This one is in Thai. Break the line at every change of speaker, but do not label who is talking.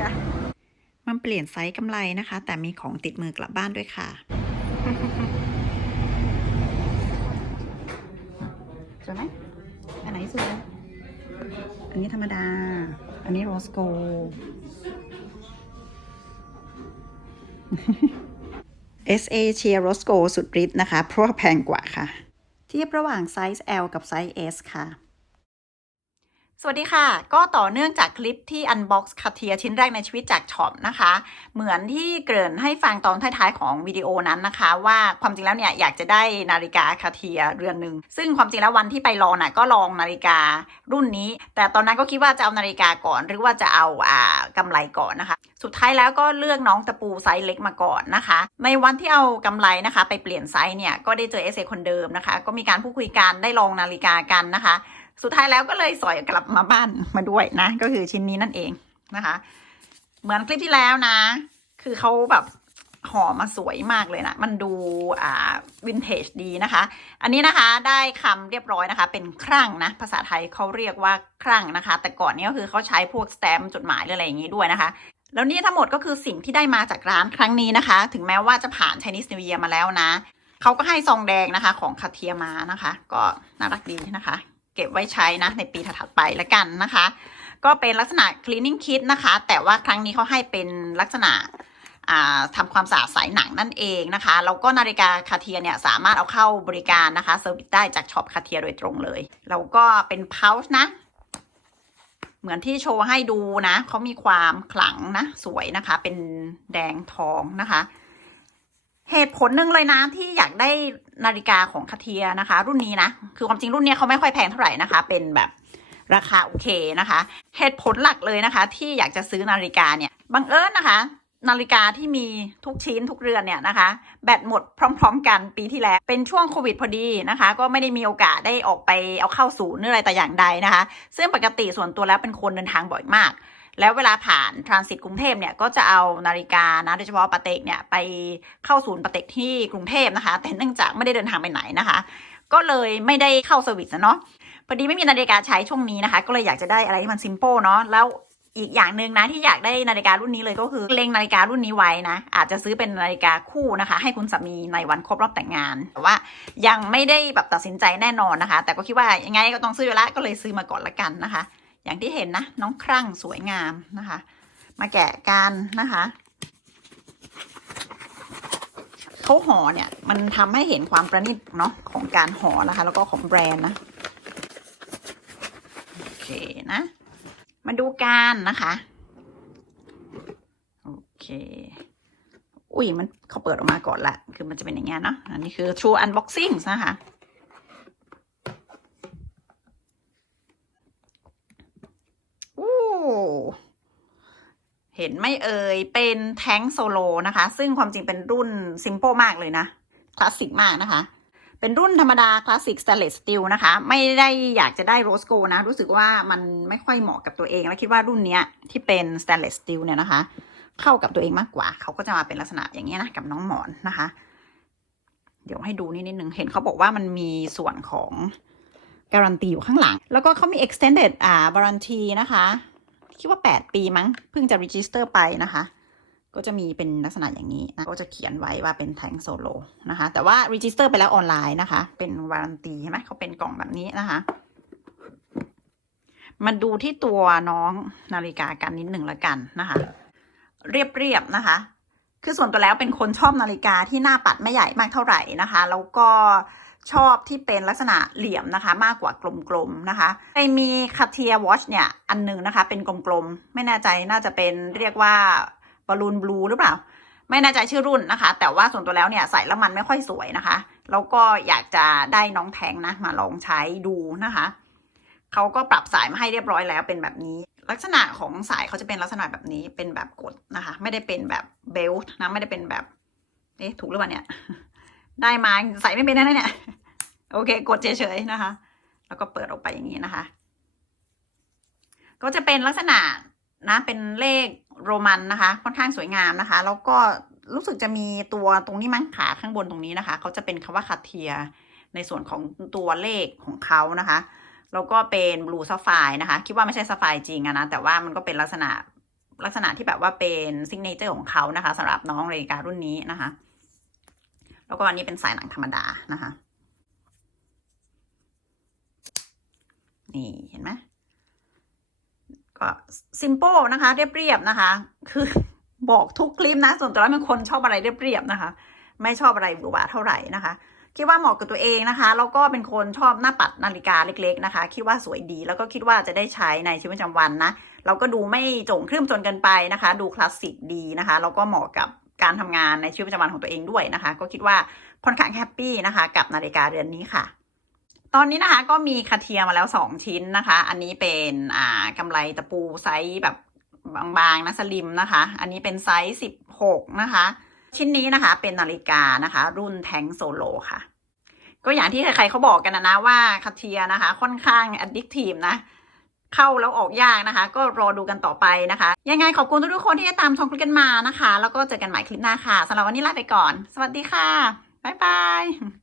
ยะมันเปลี่ยนไซส์กำไรนะคะ แต่มีของติดมือกลับบ้านด้วยค่ะสวยไหมอันไหนสวยอันนี้ธรรมดา อันนี้โรสโก SA เชียร์โรสโกสุดฤทธิ์นะคะ เพราะว่าแพงกว่าค่ะ เทียบระหว่างไซส์ L กับไซส์ S ค่ะ สวัสดีค่ะ ก็ต่อเนื่องจากคลิปที่ Unbox คาเทียชิ้นแรกในชีวิตจากช็อปนะคะ เหมือนที่เกริ่นให้ฟังตอนท้ายๆของวิดีโอนั้นนะคะ ว่าความจริงแล้วเนี่ยอยากจะได้นาฬิกาคาเทียเรือนหนึ่งซึ่งความจริงแล้ววันที่ไปลองน่ะก็ลองนาฬิการุ่นนี้ แต่ตอนนั้นก็คิดว่าจะเอานาฬิกาก่อน หรือว่าจะเอาอ่ากำไรก่อนนะคะ สุดท้ายแล้วก็เลือกน้องตะปูไซส์เล็กมาก่อนนะคะ ในวันที่เอากำไรนะคะ ไปเปลี่ยนไซส์เนี่ยก็ได้เจอเอเซคนเดิมนะคะ ก็มีการพูดคุยกันได้ลองนาฬิกากันนะคะ สุดท้ายแล้วก็เลยสอยกลับมาบ้านมาด้วยนะ ก็คือชิ้นนี้นั่นเองนะคะ เหมือนคลิปที่แล้วนะ คือเขาแบบห่อมาสวยมากเลยนะ มันดูอ่าวินเทจดีนะคะ อันนี้นะคะได้คำเรียบร้อยนะคะ เป็นครั่งนะ ภาษาไทยเขาเรียกว่าครั่งนะคะ แต่ก่อนนี้ก็คือเขาใช้พวกสแตมป์จดหมายหรืออะไรอย่างนี้ด้วยนะคะ แล้วนี่ทั้งหมดก็คือสิ่งที่ได้มาจากร้านครั้งนี้นะคะ ถึงแม้ว่าจะผ่าน Chinese New Year มาแล้วนะ เขาก็ให้ซองแดงนะคะ ของคาเทียมานะคะ ก็น่ารักดีนะคะ เก็บไว้ใช้นะ ในปีถัดไปละกันนะคะ ก็เป็นลักษณะ cleaning kit นะคะ แต่ว่าครั้งนี้เขาให้เป็นลักษณะอ่าทำความสะอาดสายหนังนั่นเองนะคะแล้วก็นาฬิกาคาเทียเนี่ยสามารถเอาเข้าบริการนะคะเซอร์วิสได้จากช็อปคาเทียโดยตรงเลยแล้วก็เป็น pouch นะ เหมือนที่โชว์ให้ดูนะเขามีความขลังนะ สวยนะคะ เป็นแดงทองนะคะ เหตุผลหนึ่งเลยนะที่อยากได้นาฬิกาของคาเทียนะคะ รุ่นนี้นะ คือความจริงรุ่นนี้เขาไม่ค่อยแพงเท่าไหร่นะคะ เป็นแบบราคาโอเคนะคะ เหตุผลหลักเลยนะคะ ที่อยากจะซื้อนาฬิกาเนี่ยบังเอิญนะคะ นาฬิกาที่มีทุกชิ้นทุกเรือนเนี่ยนะคะ แบตหมดพร้อม ๆ กันปีที่แล้ว เป็นช่วงโควิดพอดีนะคะ ก็ไม่ได้มีโอกาสได้ออกไปเอาเข้าศูนย์หรืออะไรแต่อย่างใดนะคะ ซึ่งปกติส่วนตัวแล้วเป็นคนเดินทางบ่อยมาก แล้วเวลาผ่านทรานสิตกรุงเทพเนี่ยก็จะเอานาฬิกานะโดยเฉพาะปาเต็กเนี่ยไปเข้าศูนย์ปาเต็กที่กรุงเทพนะคะ แต่เนื่องจากไม่ได้เดินทางไปไหนนะคะ ก็เลยไม่ได้เข้าเซอร์วิสนะเนาะพอดีไม่มีนาฬิกาใช้ช่วงนี้นะคะ ก็เลยอยากจะได้อะไรที่มันซิม p ป e เนาะแล้วอีกอย่างหนึ่งนะที่อยากได้นาฬิการุ่นนี้เลยก็คือเล็งนาฬิการุ่นนี้ไว้นะ อาจจะซื้อเป็นนาฬิกาคู่นะคะ ให้คุณสามีในวันครบรอบแต่งงาน แต่ว่ายังไม่ได้แบบตัดสินใจแน่นอนนะคะ แต่ก็คิดว่ายังไงก็ต้องซื้ออยู่ล้วก็เลยซื้อมาก่อนละกันนะคะ อย่างที่เห็นนะ น้องครั่งสวยงามนะคะ มาแกะกันนะคะเขาห่อเนี่ย มันทำให้เห็นความประณีตเนาะของการห่อนะคะ แล้วก็ของแบรนด์นะโอเคนะ มาดูกันนะคะโอเค อุ้ยมันเขาเปิดออกมาก่อนละคือมันจะเป็นอย่างเงี้ยเนาะอันนี้คือ True Unboxing นะคะ อู้ เห็นไม่เอ่ย เป็นแท้งโซโลนะคะ ซึ่งความจริงเป็นรุ่นซิม p ป e มากเลยนะ คลาสสิกมากนะคะ เป็นรุ่นธรรมดาคลาสสิกส t ตเลสสตีลนะคะ ไม่ได้อยากจะได้โรสโกนะ รู้สึกว่ามันไม่ค่อยเหมาะกับตัวเอง และคิดว่ารุ่นเนี้ยที่เป็นส t ตเลสสตีลเนี่ยนะคะ เข้ากับตัวเองมากกว่า เขาก็จะมาเป็นลักษณะอย่างนี้ยนะ กับน้องหมอนนะคะ เดี๋ยวให้ดูนิดนิดนึง เห็นเขาบอกว่ามันมีส่วนของการันตีอยู่ข้างหลัง แล้วก็เขามี extended อ่า warranty นะคะ คิดว่า 8 ปีมั้งเพิ่งจะ register ไปนะคะ ก็จะมีเป็นลักษณะอย่างนี้นะก็จะเขียนไว้ว่าเป็นแทงโซโลนะคะ แต่ว่า register ไปแล้วออนไลน์นะคะ เป็นวารันตีใช่ไหมเขาเป็นกล่องแบบนี้นะคะมาดูที่ตัวน้องนาฬิกากันนิดหนึ่งละกันนะคะ เรียบๆนะคะ คือส่วนตัวแล้วเป็นคนชอบนาฬิกาที่หน้าปัดไม่ใหญ่มากเท่าไหร่นะคะ แล้วก็ ชอบที่เป็นลักษณะเหลี่ยมนะคะมากกว่ากลมๆนะคะไอมีคาเทียวอชเนี่ยอันหนึงนะคะเป็นกลมๆ ไม่แน่ใจน่าจะเป็นเรียกว่าบอลลูนบลูหรือเปล่า ไม่แน่ใจชื่อรุ่นนะคะ แต่ว่าส่วนตัวแล้วเนี่ยใส่แล้วมันไม่ค่อยสวยนะคะ แล้วก็อยากจะได้น้องแทงนะมาลองใช้ดูนะคะเขาก็ปรับสายมาให้เรียบร้อยแล้วเป็นแบบนี้ ลักษณะของสายเขาจะเป็นลักษณะแบบนี้เป็นแบบกดนะคะ ไม่ได้เป็นแบบเบลต์นะไม่ได้เป็นแบบเอ๊ะถูกหรือเปล่าเนี่ย ได้มาใส่ไม่เป็นแน่ๆเนี่ย โอเค กดเฉยๆนะคะ แล้วก็เปิดออกไปอย่างนี้นะคะ ก็จะเป็นลักษณะนะเป็นเลขโรมันนะคะ ค่อนข้างสวยงามนะคะ แล้วก็รู้สึกจะมีตัวตรงนี้มั้งขาข้างบนตรงนี้นะคะเขาจะเป็นคำว่าคาเทีย ในส่วนของตัวเลขของเขานะคะแล้วก็เป็นบลูซัฟไฟนะคะ คิดว่าไม่ใช่ซัฟไฟจริงอะนะ แต่ว่ามันก็เป็นลักษณะลักษณะที่แบบว่าเป็นซิกเนเจอร์ของเขานะคะสำหรับน้องนาฬิการุ่นนี้นะคะ แล้วก็อันนี้เป็นสายหนังธรรมดานะคะ นี่เห็นไหมก็ซิม p ป e นะคะ เรียบๆนะคะ คือบอกทุกคลิปนะ ส่วนตัวแล้วเป็นคนชอบอะไรเรียบๆนะคะ ไม่ชอบอะไรหรูหราเท่าไหร่นะคะคิดว่าเหมาะกับตัวเองนะคะ แล้วก็เป็นคนชอบหน้าปัดนาฬิกาเล็ก ๆนะคะ คิดว่าสวยดี แล้วก็คิดว่าจะได้ใช้ในชีวิตประจำวันนะ เราก็ดูไม่จงครึ่มจนเกินไปนะคะ ดูคลาสสิกดีนะคะ แล้วก็เหมาะกับการทำงานในชีวิตประจำวันของตัวเองด้วยนะคะ ก็คิดว่าค่อนข้างแฮปปี้นะคะ กับนาฬิกาเรือนนี้ค่ะ ตอนนี้นะคะก็มีคาเทียมาแล้ว 2 ชิ้นนะคะ อันนี้เป็นอ่ากำไรตะปูไซส์แบบบางๆนะสลิมนะคะ อันนี้เป็นไซส์ 16 นะคะ ชิ้นนี้นะคะ เป็นนาฬิกานะคะ รุ่นแทงโซโลค่ะ ก็อย่างที่ใครๆเขาบอกกันนะนะว่าคาเทียนะคะ ค่อนข้าง addictive นะเข้าแล้วออกยากนะคะ ก็รอดูกันต่อไปนะคะ ยังไงขอบคุณทุกๆคนที่ติดตามชมคลิปกันมานะคะ แล้วก็เจอกันใหม่คลิปหน้าค่ะสำหรับวันนี้ลาไปก่อน สวัสดีค่ะ บ๊ายบาย